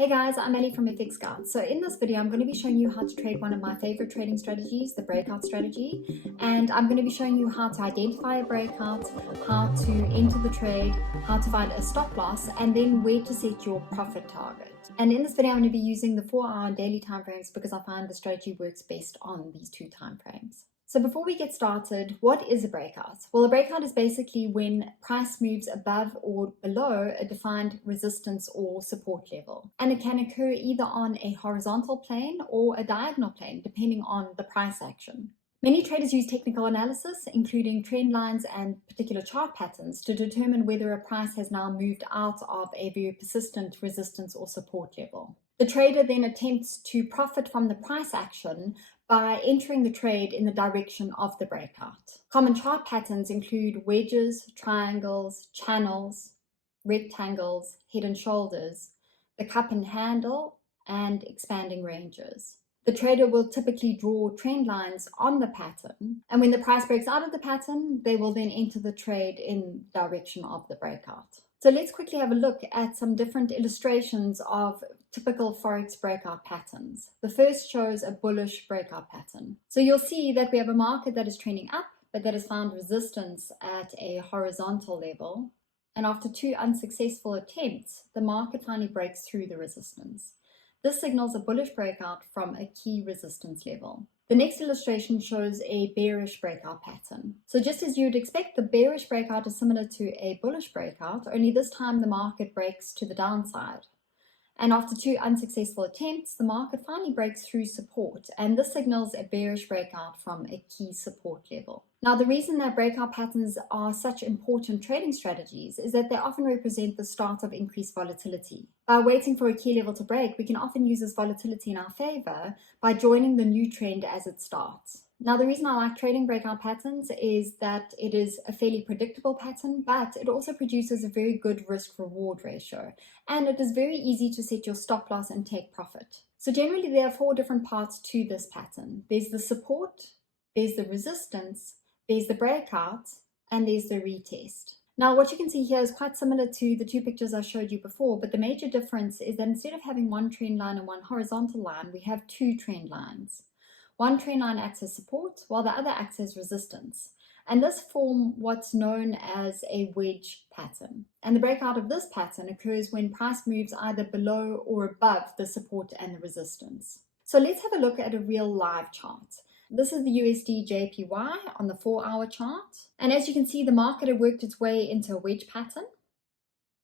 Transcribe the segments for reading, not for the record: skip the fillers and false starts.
Hey guys, I'm Ellie from FX Scout. So in this video, I'm going to be showing you how to trade one of my favorite trading strategies, the breakout strategy. And I'm going to be showing you how to identify a breakout, how to enter the trade, how to find a stop loss, and then where to set your profit target. And in this video, I'm going to be using the 4-hour and daily timeframes because I find the strategy works best on these two timeframes. So before we get started, what is a breakout? Well, a breakout is basically when price moves above or below a defined resistance or support level. And it can occur either on a horizontal plane or a diagonal plane, depending on the price action. Many traders use technical analysis, including trend lines and particular chart patterns, to determine whether a price has now moved out of a very persistent resistance or support level. The trader then attempts to profit from the price action by entering the trade in the direction of the breakout. Common chart patterns include wedges, triangles, channels, rectangles, head and shoulders, the cup and handle, and expanding ranges. The trader will typically draw trend lines on the pattern, and when the price breaks out of the pattern, they will then enter the trade in the direction of the breakout. So let's quickly have a look at some different illustrations of typical Forex breakout patterns. The first shows a bullish breakout pattern. So you'll see that we have a market that is trending up, but that has found resistance at a horizontal level. And after two unsuccessful attempts, the market finally breaks through the resistance. This signals a bullish breakout from a key resistance level. The next illustration shows a bearish breakout pattern. So just as you would expect, the bearish breakout is similar to a bullish breakout, only this time the market breaks to the downside. And after two unsuccessful attempts, the market finally breaks through support, and this signals a bearish breakout from a key support level. Now, the reason that breakout patterns are such important trading strategies is that they often represent the start of increased volatility. By waiting for a key level to break, we can often use this volatility in our favor by joining the new trend as it starts. Now, the reason I like trading breakout patterns is that it is a fairly predictable pattern, but it also produces a very good risk-reward ratio, and it is very easy to set your stop loss and take profit. So generally, there are 4 different parts to this pattern. There's the support, there's the resistance, there's the breakout, and there's the retest. Now, what you can see here is quite similar to the 2 pictures I showed you before, but the major difference is that instead of having one trend line and one horizontal line, we have 2 trend lines. One trend line acts as support, while the other acts as resistance. And this forms what's known as a wedge pattern. And the breakout of this pattern occurs when price moves either below or above the support and the resistance. So let's have a look at a real live chart. This is the USD JPY on the 4-hour chart. And as you can see, the market had worked its way into a wedge pattern.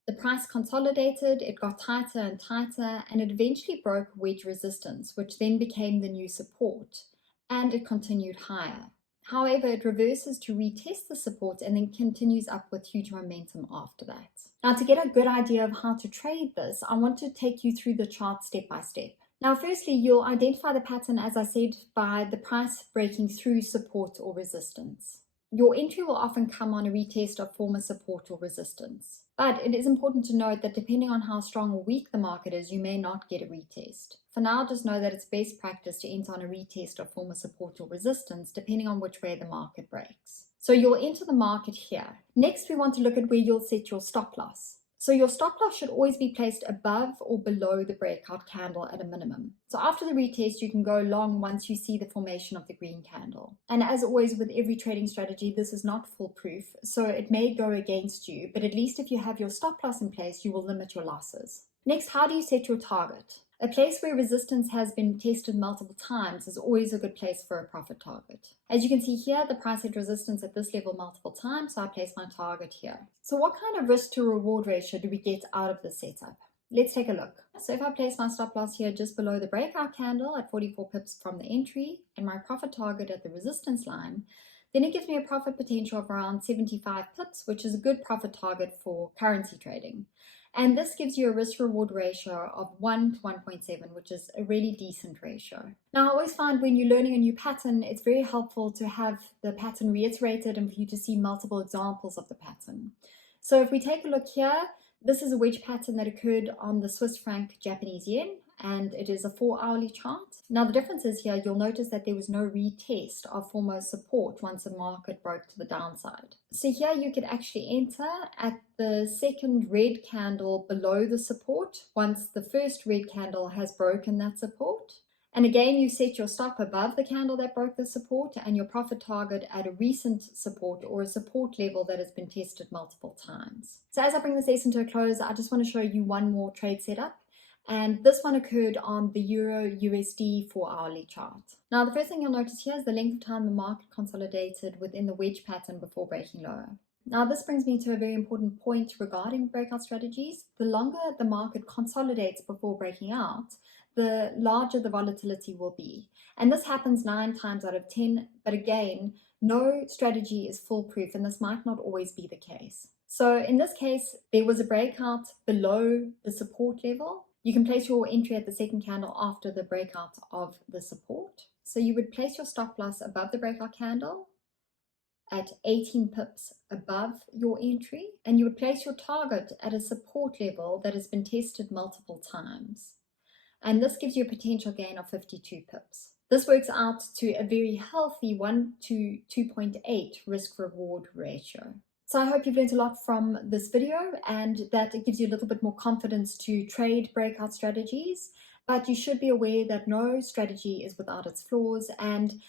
The price consolidated, it got tighter and tighter, and it eventually broke wedge resistance, which then became the new support, and it continued higher. However, it reverses to retest the support and then continues up with huge momentum after that. Now, to get a good idea of how to trade this, I want to take you through the chart step by step. Now, firstly, you'll identify the pattern, as I said, by the price breaking through support or resistance. Your entry will often come on a retest of former support or resistance. But it is important to note that depending on how strong or weak the market is, you may not get a retest. For now, just know that it's best practice to enter on a retest of former support or resistance, depending on which way the market breaks. So you'll enter the market here. Next, we want to look at where you'll set your stop loss. So your stop loss should always be placed above or below the breakout candle at a minimum. So after the retest, you can go long once you see the formation of the green candle. And as always with every trading strategy, this is not foolproof, so it may go against you, but at least if you have your stop loss in place, you will limit your losses. Next, how do you set your target? A place where resistance has been tested multiple times is always a good place for a profit target. As you can see here, the price hit resistance at this level multiple times, so I place my target here. So what kind of risk to reward ratio do we get out of this setup? Let's take a look. So if I place my stop loss here just below the breakout candle at 44 pips from the entry and my profit target at the resistance line, then it gives me a profit potential of around 75 pips, which is a good profit target for currency trading. And this gives you a risk-reward ratio of 1 to 1.7, which is a really decent ratio. Now, I always find when you're learning a new pattern, it's very helpful to have the pattern reiterated and for you to see multiple examples of the pattern. So if we take a look here, this is a wedge pattern that occurred on the Swiss franc Japanese yen, and it is a 4-hourly chart. Now the difference is here, you'll notice that there was no retest of former support once the market broke to the downside. So here you could actually enter at the second red candle below the support once the first red candle has broken that support. And again, you set your stop above the candle that broke the support and your profit target at a recent support or a support level that has been tested multiple times. So as I bring this lesson to a close, I just want to show you one more trade setup. And this one occurred on the Euro USD 4-hourly chart. Now, the first thing you'll notice here is the length of time the market consolidated within the wedge pattern before breaking lower. Now, this brings me to a very important point regarding breakout strategies. The longer the market consolidates before breaking out, the larger the volatility will be. And this happens 9 times out of 10, but again, no strategy is foolproof, and this might not always be the case. So in this case, there was a breakout below the support level. You can place your entry at the second candle after the breakout of the support. So you would place your stop loss above the breakout candle at 18 pips above your entry, and you would place your target at a support level that has been tested multiple times. And this gives you a potential gain of 52 pips. This works out to a very healthy 1 to 2.8 risk-reward ratio. So I hope you've learned a lot from this video and that it gives you a little bit more confidence to trade breakout strategies. But you should be aware that no strategy is without its flaws, and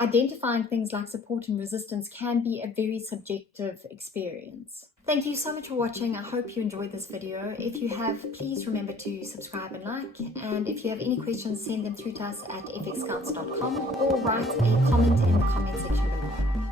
identifying things like support and resistance can be a very subjective experience. Thank you so much for watching. I hope you enjoyed this video. If you have, please remember to subscribe and like. And if you have any questions, send them through to us at fxscouts.com or write a comment in the comment section below.